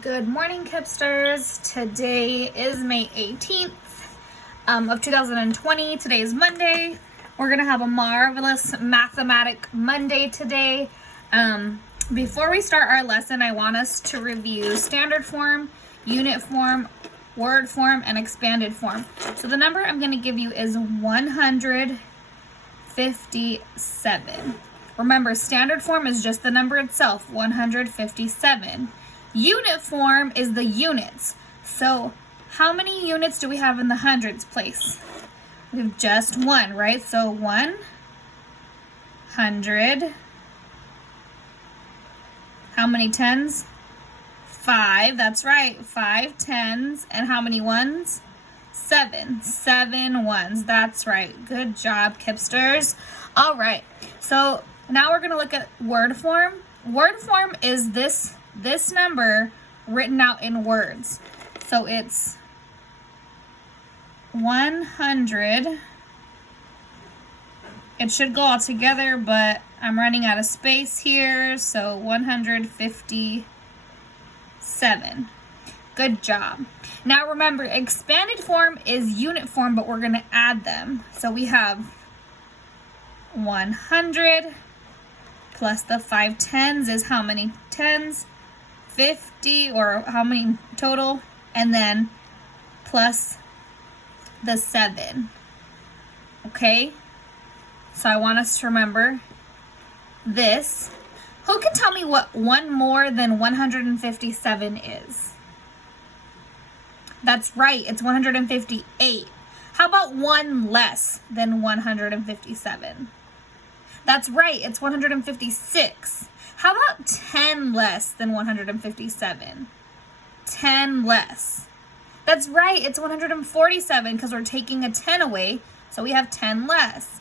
Good morning, Kipsters. Today is May 18th of 2020. Today is Monday. We're going to have a marvelous Mathematic Monday today. Before we start our lesson, I want us to review standard form, unit form, word form, and expanded form. So the number I'm going to give you is 157. Remember, standard form is just the number itself, 157. Unit form is the units. So how many units do we have in the hundreds place? We have just one, right? So 100. How many tens? 5, that's right, 5 tens. And how many ones? 7 ones, that's right. Good job, Kipsters. All right, so now we're gonna look at word form. Word form is this number written out in words. So it's 100. It should go all together, but I'm running out of space here, so 157. Good job. Now remember, expanded form is unit form, but we're going to add them. So we have 100 plus the 5 tens is how many tens? 50, or how many total? And then plus the 7. Okay? So I want us to remember this. Who can tell me what one more than 157 is? That's right, it's 158. How about one less than 157? That's right, it's 156. How about 10 less than 157? 10 less. That's right, it's 147 because we're taking a 10 away, so we have 10 less.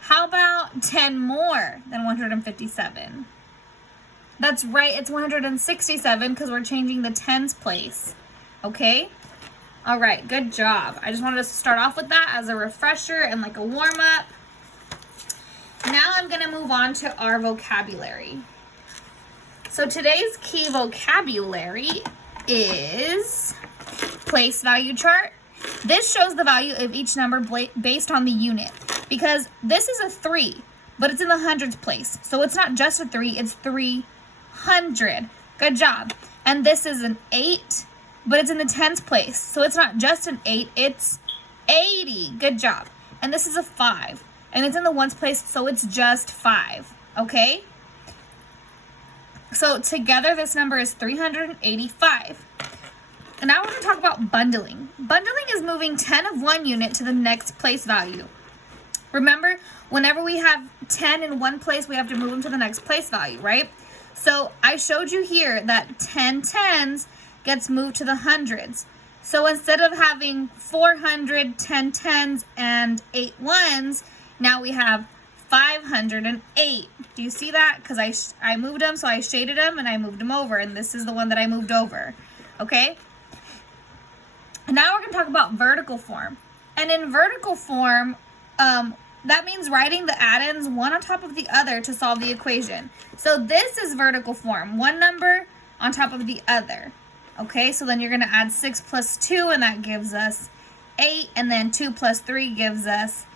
How about 10 more than 157? That's right, it's 167 because we're changing the tens place. Okay? All right, good job. I just wanted us to start off with that as a refresher and like a warm-up. Now I'm going to move on to our vocabulary. So today's key vocabulary is place value chart. This shows the value of each number based on the unit, because this is a 3, but it's in the hundreds place. So it's not just a 3, it's 300. Good job. And this is an 8, but it's in the tens place. So it's not just an 8, it's 80. Good job. And this is a 5, and it's in the ones place, so it's just 5. Okay? So together, this number is 385. And now we're going to talk about bundling. Bundling is moving 10 of one unit to the next place value. Remember, whenever we have 10 in one place, we have to move them to the next place value, right? So I showed you here that 10 tens gets moved to the hundreds. So instead of having 400, 10 tens, and 8 ones, now we have 508. Do you see that? Because I moved them, so I shaded them and I moved them over, and this is the one that I moved over. Okay? And now we're going to talk about vertical form. And in vertical form, that means writing the addends one on top of the other to solve the equation. So this is vertical form, one number on top of the other. Okay, so then you're going to add 6 plus 2, and that gives us 8, and then 2 plus 3 gives us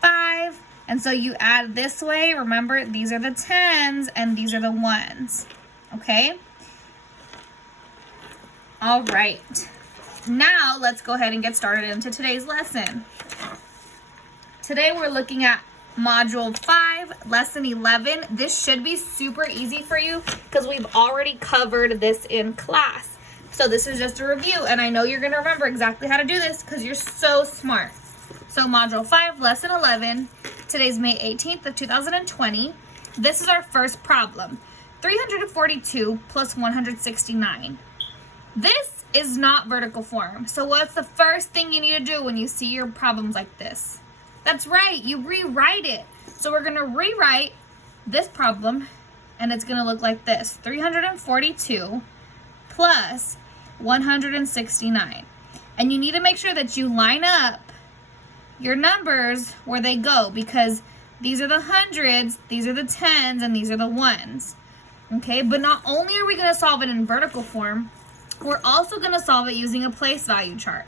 5. And so you add this way. Remember, these are the tens and these are the ones. Okay? All right. Now let's go ahead and get started into today's lesson. Today we're looking at Module 5, Lesson 11. This should be super easy for you because we've already covered this in class. So this is just a review, and I know you're going to remember exactly how to do this because you're so smart. So Module 5, Lesson 11. Today's May 18th of 2020. This is our first problem. 342 plus 169. This is not vertical form. So what's the first thing you need to do when you see your problems like this? That's right, you rewrite it. So we're going to rewrite this problem, and it's going to look like this. 342 plus 169. And you need to make sure that you line up your numbers where they go, because these are the hundreds, these are the tens, and these are the ones. Okay, but not only are we going to solve it in vertical form, We're also going to solve it using a place value chart.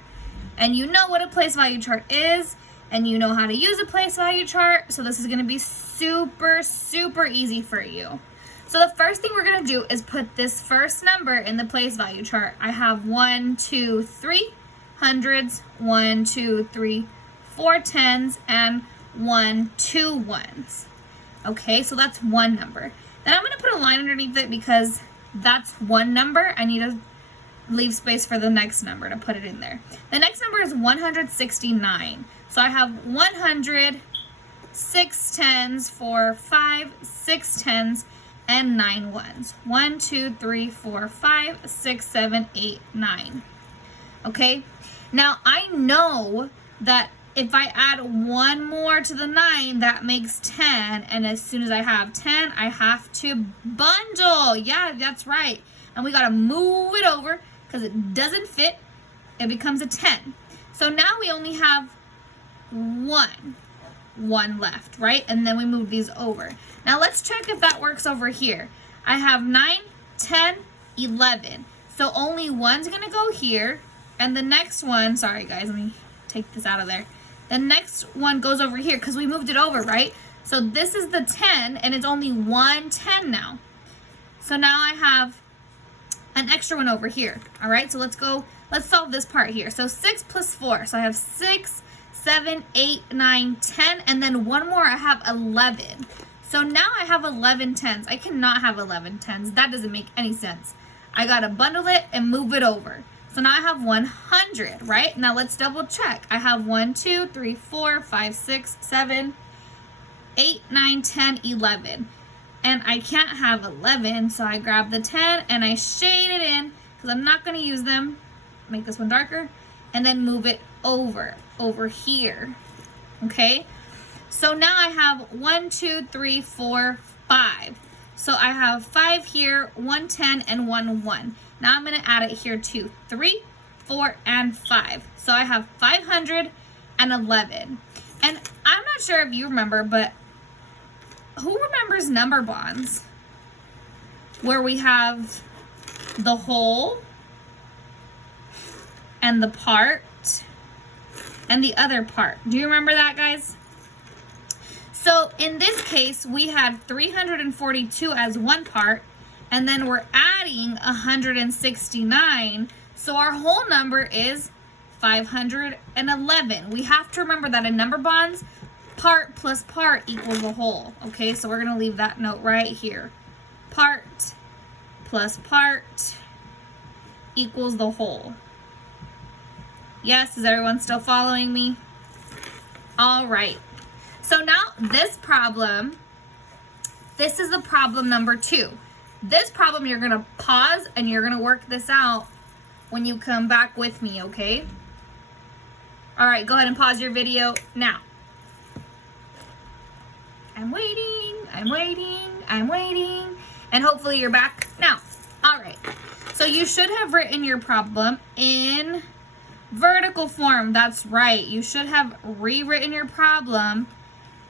And you know what a place value chart is, and you know how to use a place value chart, so this is going to be super, super easy for you. So the first thing we're going to do is put this first number in the place value chart. I have 1, 2, 3 hundreds, 1, 2, 3, 4 tens, and 1, 2 ones. Okay, so that's one number. Then I'm going to put a line underneath it because that's one number. I need to leave space for the next number to put it in there. The next number is 169. So I have 100, 6 tens, 4, 5, 6 tens, and 9 ones. 1, 2, 3, 4, 5, 6, 7, 8, 9. Okay, now I know that if I add one more to the 9, that makes 10. And as soon as I have 10, I have to bundle. Yeah, that's right. And we got to move it over because it doesn't fit. It becomes a 10. So now we only have one left, right? And then we move these over. Now let's check if that works over here. I have 9, 10, 11. So only one's going to go here. And the next one, sorry guys, let me take this out of there. The next one goes over here because we moved it over, right? So this is the 10, and it's only 1 10 now. So now I have an extra one over here. All right, so let's solve this part here. So 6 plus 4. So I have 6, 7, 8, 9, 10, and then one more, I have 11. So now I have 11 tens. I cannot have 11 tens. That doesn't make any sense. I got to bundle it and move it over. So now I have 100, right? Now let's double check. I have 1, 2, 3, 4, 5, 6, 7, 8, 9, 10, 11. And I can't have 11, so I grab the 10 and I shade it in because I'm not going to use them. Make this one darker. And then move it over here. Okay? So now I have 1, 2, 3, 4, 5. So I have 5 here, 1 10, and 1 1. Now I'm going to add it here too. 3, 4, and 5. So I have 511. And I'm not sure if you remember, but who remembers number bonds? Where we have the whole and the part and the other part. Do you remember that, guys? So in this case, we had 342 as one part, and then we're adding 169. So our whole number is 511. We have to remember that in number bonds, part plus part equals a whole. Okay, so we're going to leave that note right here. Part plus part equals the whole. Yes, is everyone still following me? All right. So now this problem, this is the problem number 2. This problem, you're going to pause and you're going to work this out when you come back with me, okay? All right, go ahead and pause your video now. I'm waiting, I'm waiting, I'm waiting. And hopefully you're back now. All right, so you should have written your problem in vertical form. That's right. You should have rewritten your problem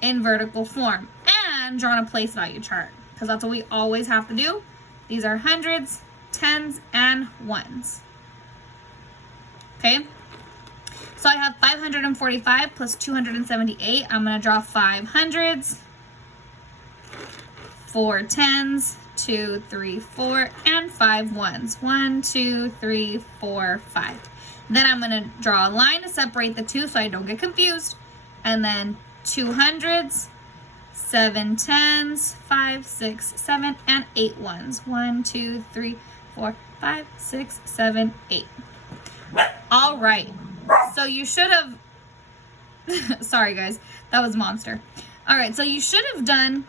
in vertical form and drawn a place value chart, because that's what we always have to do. These are hundreds, tens, and ones. Okay, so I have 545 plus 278. I'm going to draw 5 hundreds, 4 tens, 2, 3, 4, and 5 ones. 1, 2, 3, 4, 5. Then I'm going to draw a line to separate the two so I don't get confused. And then 2 hundreds, 7 tens, 5, 6, 7, and 8 ones. 1, 2, 3, 4, 5, 6, 7, 8. All right. So you should have... Sorry, guys. That was Monster. All right. So you should have done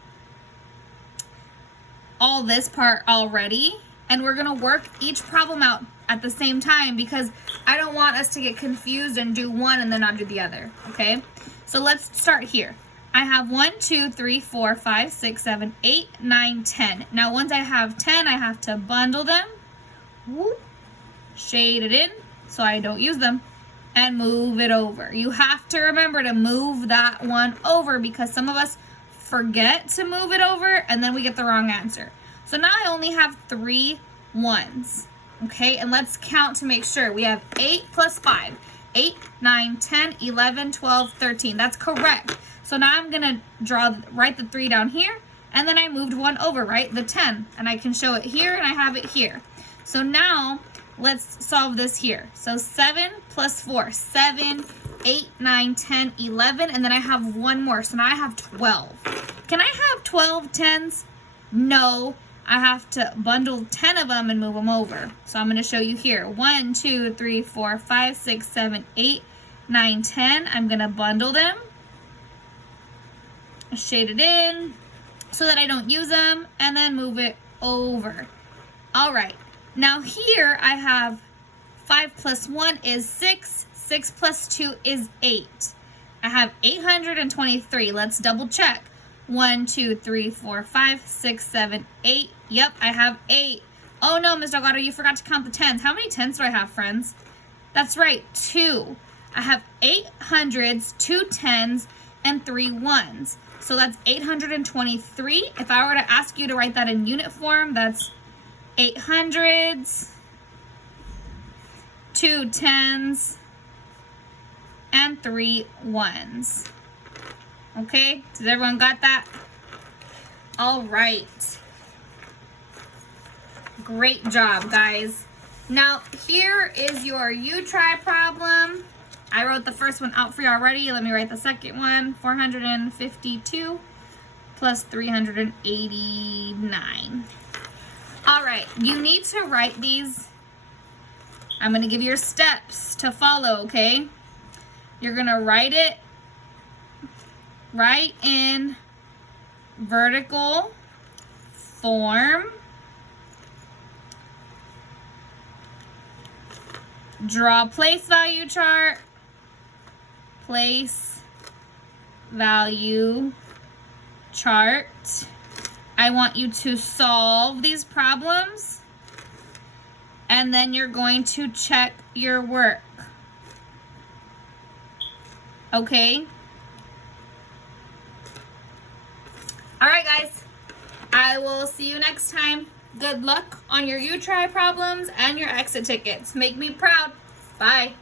all this part already. And we're going to work each problem out at the same time because I don't want us to get confused and do one and then not do the other. Okay? So let's start here. I have 1, 2, 3, 4, 5, 6, 7, 8, 9, 10. Now, once I have 10, I have to bundle them. Whoop, shade it in so I don't use them. And move it over. You have to remember to move that one over because some of us forget to move it over and then we get the wrong answer. So now I only have 3 ones. Okay, and let's count to make sure. We have 8 plus 5. 8, 9, 10, 11, 12, 13. That's correct. So now I'm going to write the 3 down here, and then I moved 1 over, right? The 10. And I can show it here, and I have it here. So now let's solve this here. So 7 plus 4. 7, 8, 9, 10, 11, and then I have 1 more. So now I have 12. Can I have 12 10s? No. I have to bundle 10 of them and move them over. So I'm going to show you here. 1, 2, 3, 4, 5, 6, 7, 8, 9, 10. I'm going to bundle them. Shade it in so that I don't use them. And then move it over. All right. Now here I have 5 plus 1 is 6. 6 plus 2 is 8. I have 823. Let's double check. 1, 2, 3, 4, 5, 6, 7, 8. Yep, I have 8. Oh no, Ms. Delgado, you forgot to count the 10s. How many 10s do I have, friends? That's right, 2. I have 8 hundreds, 2 10s, and 3 1s. So that's 823. If I were to ask you to write that in unit form, that's 8 hundreds, 2 10s, and 3 1s. Okay, does everyone got that? All right. Great job, guys. Now, here is your U-Try problem. I wrote the first one out for you already. Let me write the second one. 452 plus 389. All right, you need to write these. I'm going to give you your steps to follow, okay? You're going to write it right in vertical form. Draw place value chart. Place value chart. I want you to solve these problems, and then you're going to check your work. Okay? All right, guys. I will see you next time. Good luck on your U-Try problems and your exit tickets. Make me proud. Bye.